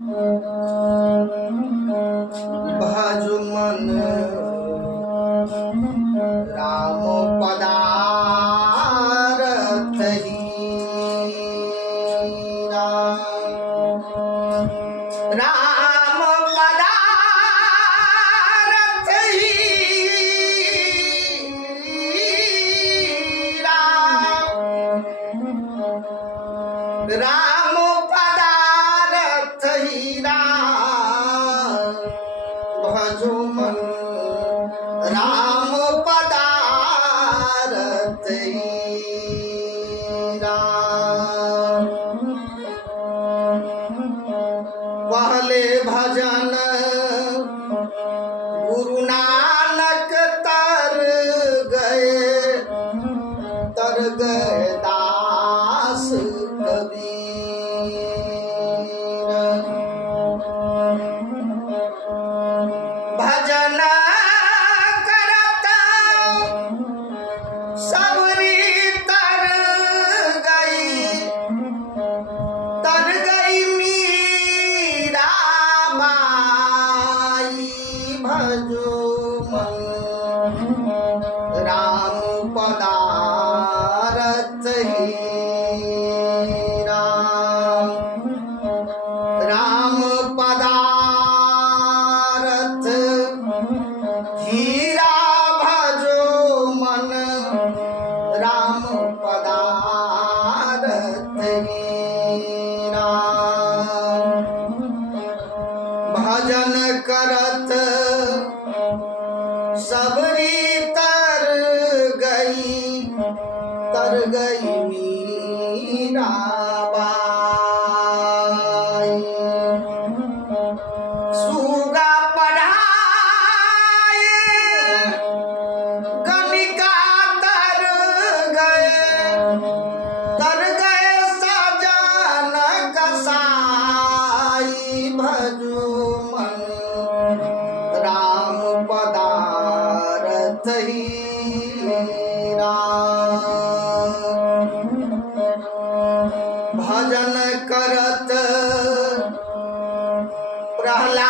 भज मन राम पदारथ हीरा। राम पदारथ हीरा। राम पदारथ हीरा। भजो मन राम पदारथ हीरा। पहले भजन गुरु नानक तर गए दास कबीर। भजन करत सबरी तर गई मीरा बाई। भजो मन राम पदारथ हीरा। राम पदारथ हीरा। भजो मन राम पदारथ हीरा। भजन करत सबरी तर गई मीरा बाई। सुगा पढ़ाए गणिका तर गए सजन कसाई। भजो मन राम पदारथ हीरा। भजन करत प्रहलाद